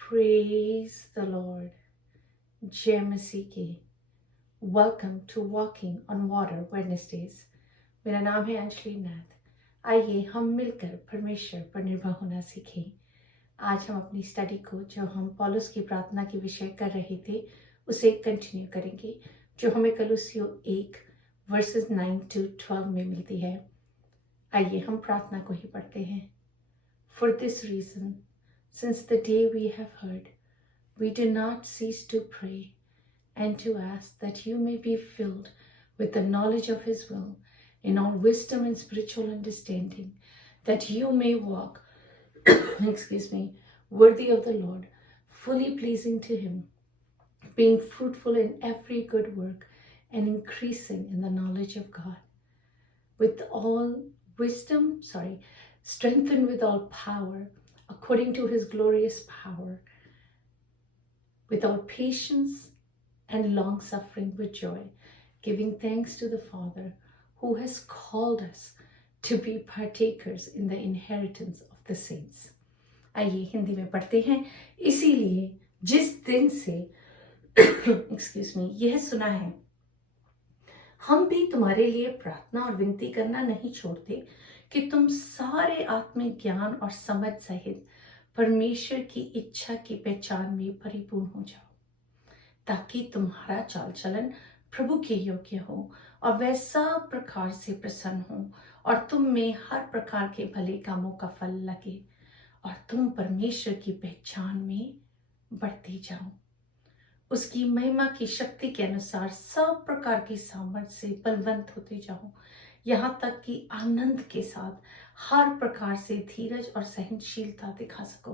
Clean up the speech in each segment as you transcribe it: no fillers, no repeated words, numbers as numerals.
Praise the Lord. जय मसीह की। Welcome to walking on water Wednesdays. मेरा नाम है अंजलि नाथ। आइए हम मिलकर परमेश्वर पर निर्भर होना सीखें। आज हम अपनी स्टडी को जो हम पौलुस की प्रार्थना के विषय कर रहे थे उसे कंटिन्यू करेंगे, जो हमें कलुसियों 1 वर्सेस 9 to 12 में मिलती है। आइए हम प्रार्थना को ही पढ़ते हैं। For this reason, since the day we have heard, we do not cease to pray and to ask that you may be filled with the knowledge of His will in all wisdom and spiritual understanding, that you may walk, worthy of the Lord, fully pleasing to Him, being fruitful in every good work and increasing in the knowledge of God, with all wisdom, strengthened with all power, according to His glorious power, with all patience and long suffering with joy, giving thanks to the Father who has called us to be partakers in the inheritance of the saints. आइए हिंदी में पढ़ते हैं। इसीलिए जिस दिन से यह सुना है, हम भी तुम्हारे लिए प्रार्थना और विनती करना नहीं छोड़ते कि तुम सारे आत्मिक ज्ञान और समझ सहित परमेश्वर की इच्छा की पहचान में परिपूर्ण हो जाओ, ताकि तुम्हारा चाल चलन प्रभु के योग्य हो और वह सब प्रकार से प्रसन्न हो और तुम में हर प्रकार के भले कामों का फल लगे और तुम परमेश्वर की पहचान में बढ़ते जाओ, उसकी महिमा की शक्ति के अनुसार सब प्रकार की सामर्थ्य से बलवंत होते जाओ, यहाँ तक कि आनंद के साथ हर प्रकार से धीरज और सहनशीलता दिखा सको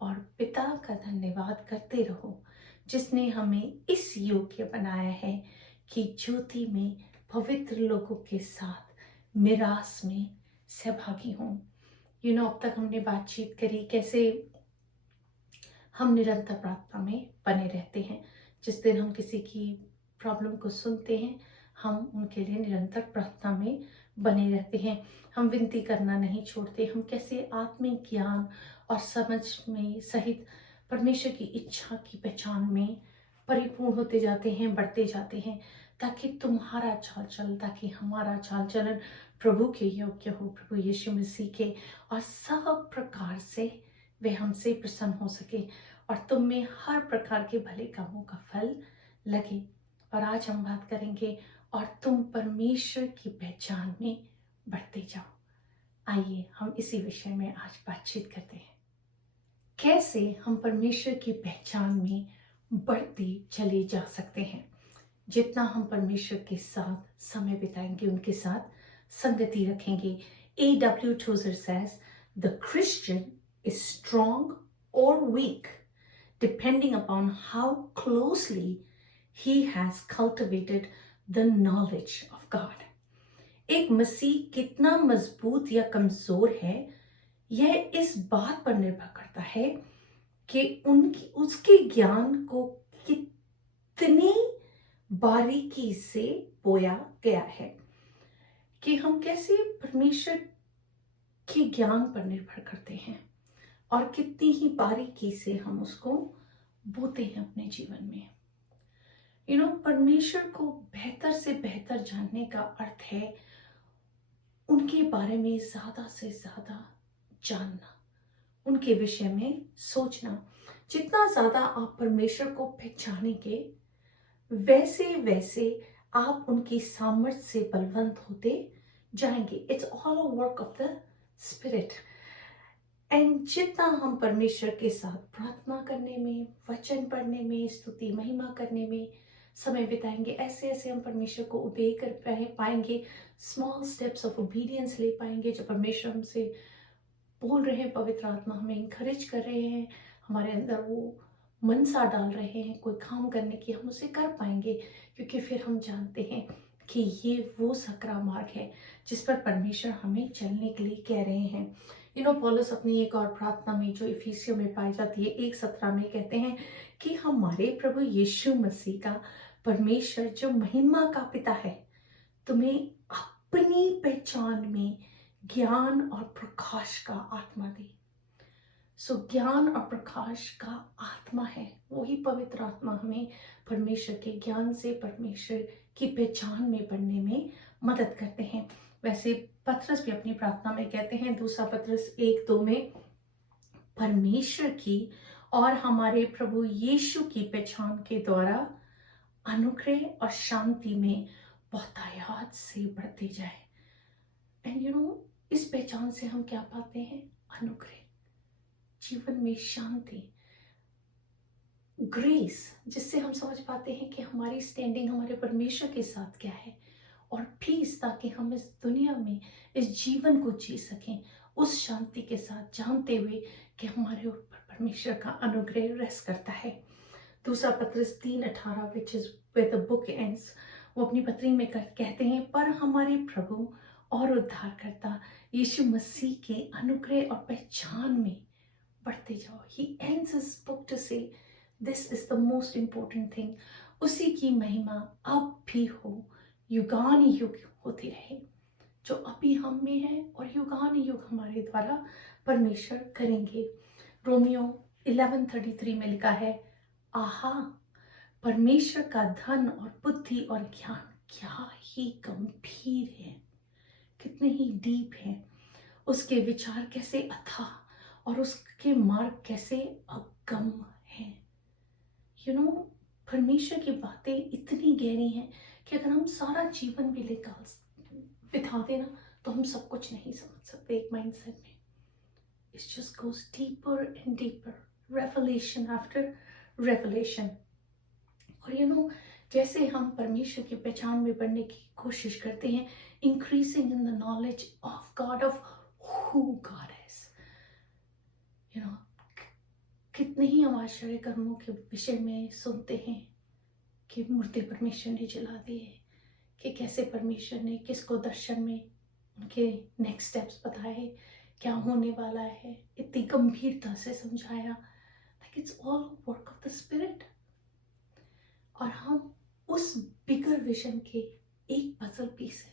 और पिता का धन्यवाद करते रहो, जिसने हमें इस योग्य बनाया है कि ज्योति में पवित्र लोगों के साथ मिरास में सहभागी हों। अब तक हमने बातचीत करी कैसे हम निरंतर प्रार्थना में बने रहते हैं। जिस दिन हम किसी की प्रॉब्लम को सुनते हैं, हम उनके लिए निरंतर प्रार्थना में बने रहते हैं। हम विनती करना नहीं छोड़ते। हम कैसे आत्मिक ज्ञान और समझ में सहित परमेश्वर की इच्छा की पहचान में परिपूर्ण होते जाते हैं, बढ़ते जाते हैं, ताकि तुम्हारा चाल चलन, ताकि हमारा चाल चलन प्रभु के योग्य हो, प्रभु यीशु मसीह के, और सब प्रकार से वे हमसे प्रसन्न हो सके और तुम में हर प्रकार के भले कामों का फल लगे। और आज हम बात करेंगे और तुम परमेश्वर की पहचान में बढ़ते जाओ। आइए हम इसी विषय में आज बातचीत करते हैं, कैसे हम परमेश्वर की पहचान में बढ़ते चले जा सकते हैं। जितना हम परमेश्वर के साथ समय बिताएंगे, उनके साथ संगति रखेंगे। A.W. Tozer says, the Christian is strong or weak depending upon how closely he has cultivated the knowledge of God. एक मसीह कितना मजबूत या कमजोर है, यह इस बात पर निर्भर करता है कि उसके ज्ञान को कितनी बारीकी से बोया गया है, कि हम कैसे परमेश्वर के ज्ञान पर निर्भर करते हैं और कितनी ही बारीकी से हम उसको बोते हैं अपने जीवन में। परमेश्वर को बेहतर से बेहतर जानने का अर्थ है उनके बारे में ज्यादा से ज्यादा जानना, उनके विषय में सोचना। जितना ज्यादा आप परमेश्वर को पहचानेंगे, वैसे वैसे आप उनकी सामर्थ्य से बलवंत होते जाएंगे। It's all a work of the spirit. And जितना हम परमेश्वर के साथ प्रार्थना करने में, वचन पढ़ने में, स्तुति महिमा करने में समय बिताएंगे, ऐसे ऐसे हम परमेश्वर को ओबे कर पाएंगे, स्मॉल स्टेप्स ऑफ ओबीडियंस ले पाएंगे। जब परमेश्वर हमसे बोल रहे हैं, पवित्र आत्मा हमें इंकरेज कर रहे हैं, हमारे अंदर वो मनसा डाल रहे हैं कोई काम करने की, हम उसे कर पाएंगे, क्योंकि फिर हम जानते हैं कि ये वो सकरा मार्ग है जिस पर परमेश्वर हमें चलने के लिए कह रहे हैं। पौलुस अपनी एक और प्रार्थना में जो इफिसियों में पाई जाती है 1:17 में कहते हैं कि हमारे प्रभु यीशु मसीह का परमेश्वर जो महिमा का पिता है तुम्हें अपनी पहचान में ज्ञान और प्रकाश का आत्मा दे। सो ज्ञान और प्रकाश का आत्मा है, वही पवित्र आत्मा हमें परमेश्वर के ज्ञान से परमेश्वर की पहचान में बढ़ने में मदद करते हैं। वैसे पतरस भी अपनी प्रार्थना में कहते हैं, दूसरा पतरस 1:2 में, परमेश्वर की और हमारे प्रभु यीशु की पहचान के द्वारा अनुग्रह और शांति में बहुतायत से बढ़ते जाए। एंड इस पहचान से हम क्या पाते हैं? अनुग्रह, जीवन में शांति, ग्रेस, जिससे हम समझ पाते हैं कि हमारी स्टैंडिंग हमारे परमेश्वर के साथ क्या है, और पीस, ताकि हम इस दुनिया में इस जीवन को जी सकें उस शांति के साथ, जानते हुए कि हमारे ऊपर परमेश्वर का अनुग्रह रेस्ट करता है। दूसरा पतरस 3:18 which is where the book ends, वो अपनी पत्री में कहते हैं, पर हमारे प्रभु और उद्धारकर्ता यीशु मसीह के अनुग्रह और पहचान में बढ़ते जाओ। He ends his book to say this is the most important thing, उसी की महिमा अब भी हो, युगान युग होती रहे, जो अभी हम में है और युगान युग हमारे द्वारा परमेश्वर करेंगे। रोमियो 11:33 में लिखा है, आहा, परमेश्वर का धन और बुद्धि और ज्ञान क्या ही गंभीर है, कितने ही डीप है, उसके विचार कैसे अथाह और उसके मार्ग कैसे अगम है। परमेश्वर की बातें इतनी गहरी हैं कि अगर हम सारा जीवन भी बिता देना तो हम सब कुछ नहीं समझ सकते एक माइंडसेट में। It just goes deeper and deeper, revelation after revelation। और जैसे हम परमेश्वर की पहचान में बढ़ने की कोशिश करते हैं, increasing in the knowledge of God, of who God is, कितने ही हम आश्चर्य कर्मों के विषय में सुनते हैं कि मूर्ति परमेश्वर ने जला दी है, कि कैसे परमेश्वर ने किसको दर्शन में उनके नेक्स्ट स्टेप्स बताए, क्या होने वाला है, इतनी गंभीरता से समझाया, like it's all work of the spirit. और हम उस बिगर विजन के एक पजल पीस है,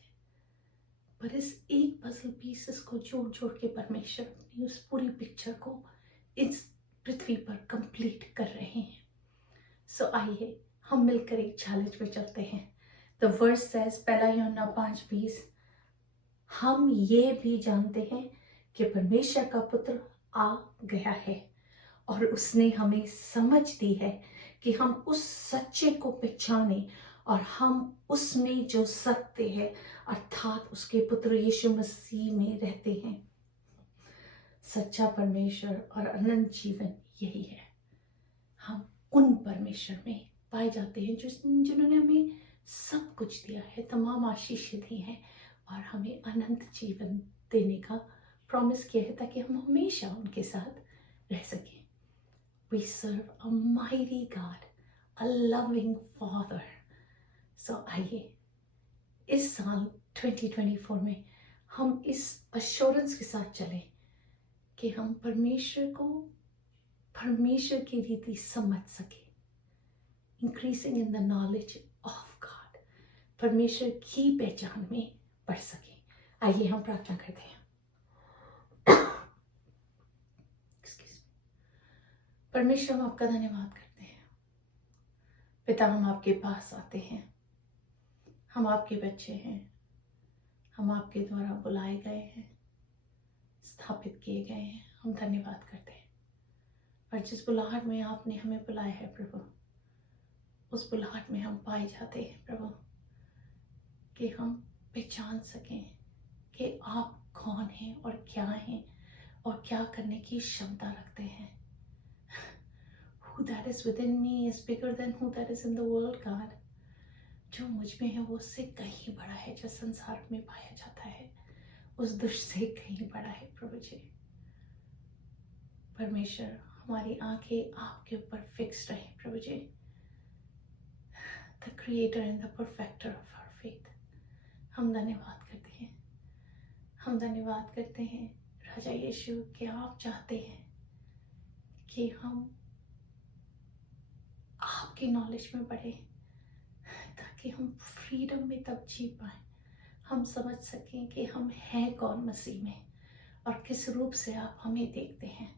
पर इस एक पजल पीसेस को जोड़ जोड़ के परमेश्वर अपनी उस पूरी पिक्चर को इस पृथ्वी पर कंप्लीट कर रहे हैं। सो आइए हम मिलकर एक चैलेंज पे चलते हैं। द वर्स सेज, पहला यूहन्ना 5:20, हम ये भी जानते हैं कि परमेश्वर का पुत्र आ गया है और उसने हमें समझ दी है कि हम उस सच्चे को पहचाने और हम उसमें जो सत्य है अर्थात उसके पुत्र यीशु मसीह में रहते हैं। सच्चा परमेश्वर और अनंत जीवन यही है। हम उन परमेश्वर में पाए जाते हैं जिन्होंने हमें सब कुछ दिया है, तमाम आशीष दी हैं और हमें अनंत जीवन देने का प्रॉमिस किया है ताकि हम हमेशा उनके साथ रह सकें। We serve a mighty God, a loving Father। So आइए इस साल 2024 में हम इस अश्योरेंस के साथ चलें कि हम परमेश्वर को परमेश्वर की रीति समझ सके, increasing in the knowledge of God, परमेश्वर की पहचान में बढ़ सके। आइए हम प्रार्थना करते हैं। परमेश्वर, हम आपका धन्यवाद करते हैं। पिता, हम आपके पास आते हैं, हम आपके बच्चे हैं, हम आपके द्वारा बुलाए गए हैं, स्थापित किए गए हैं। हम धन्यवाद करते हैं और जिस बुलाहट में आपने हमें बुलाया है प्रभु, उस बुलाहट में हम पाए जाते हैं प्रभु, कि हम पहचान सकें कि आप कौन हैं और क्या हैं और क्या करने की क्षमता रखते हैं। Who that is within me is bigger than who that is in the world, God। जो मुझ में है वो उससे कहीं बड़ा है, जो संसार में पाया जाता है उस दुष्ट से कहीं बड़ा है प्रभु जी। परमेश्वर, हमारी आंखें आपके ऊपर फिक्स रहे प्रभु जी, the creator and the perfecter of our faith. हम धन्यवाद करते हैं, हम धन्यवाद करते हैं राजा यीशु कि आप चाहते हैं कि हम आपकी नॉलेज में बढ़े, ताकि हम फ्रीडम में तब जी पाए, हम समझ सकें कि हम हैं कौन मसीह में और किस रूप से आप हमें देखते हैं,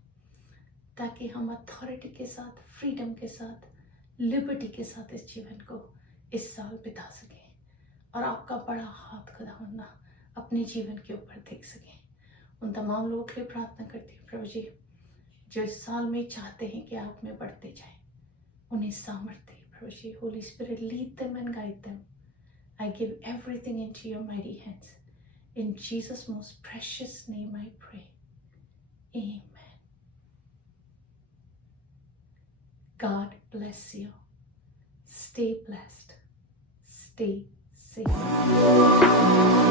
ताकि हम अथॉरिटी के साथ, फ्रीडम के साथ, लिबर्टी के साथ इस जीवन को इस साल बिता सकें और आपका बड़ा हाथ खुदावंद अपने जीवन के ऊपर देख सकें। उन तमाम लोगों के लिए प्रार्थना करती हूँ प्रभु जी, जो इस साल में चाहते हैं कि आप में बढ़ते जाएं, उन्हें सामर्थ्य प्रभु जी। Holy spirit, lead them and guide them. I give everything into your mighty hands. In Jesus' most precious name I pray. Amen. God bless you. Stay blessed. Stay safe.